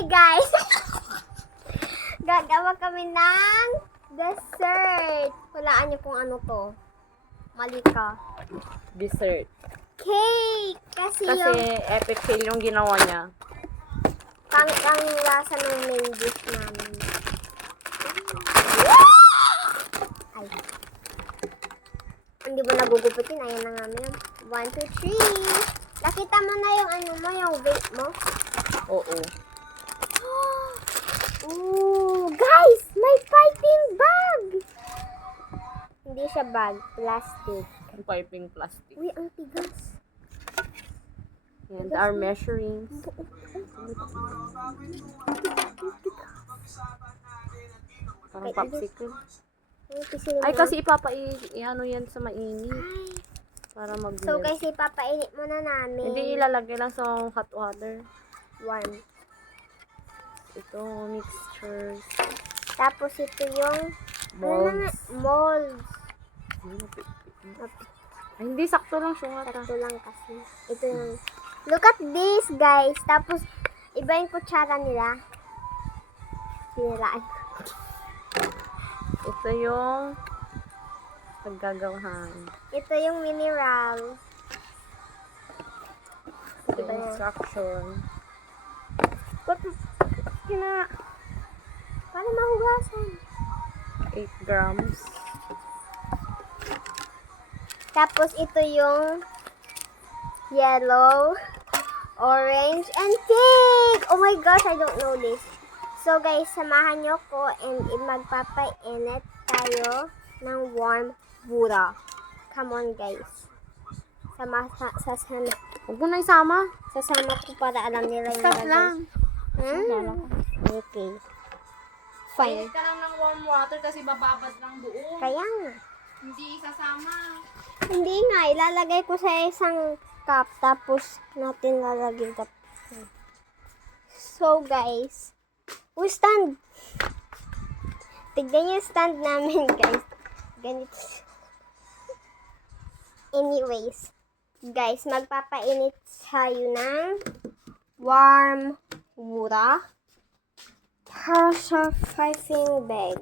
Okay, guys. Gagawa kami ng dessert. Hulaan niyo kung ano to. Mali ka. Dessert. Cake! Kasi yung epic fail yung ginawa niya. ang lasa ng main dish namin. Ay. Hindi mo nagugupitin. Ayan na nga ngayon. 1, 2, 3. Nakita mo na yung ano mo, yung weight mo? Oo. Ooh, guys! May piping bag! Hindi siya bag. Plastic. Yung piping plastic. Uy, ang tigas. And our measurings. Parang popsicle. Ay, kasi ano yan sa mainit. Para mag-melt. So, guys, ipapainit muna namin. Hindi ilalagay lang sa hot water. Warm. Ito, mixtures. Tapos, ito yung Molds. molds. Ay, hindi, sakto lang siya nga. Sakto lang kasi. Ito yung, look at this, guys. Tapos, iba yung kutsara nila. Pinilaan. Ito yung paggagawahan. Ito yung mineral. Ito yung instruction. Para mahugasan. 8 grams. Tapos, ito yung yellow, orange, and pink. Oh my gosh, I don't know this. So, guys, samahan nyo ko and magpapainit tayo ng warm water. Come on, guys. Huwag mo na isama. Sasama ko para alam nila yung Stop lang. Okay. Fine. Init ka lang ng warm water kasi bababad lang doon. Kaya nga. Hindi isasama. Hindi nga, ilalagay ko sa isang cup, tapos natin lalagyan ka. So, guys, stand. Tignan yung stand namin, guys. Ganito. Anyways, guys, magpapainit tayo ng warm water para sa piping bag.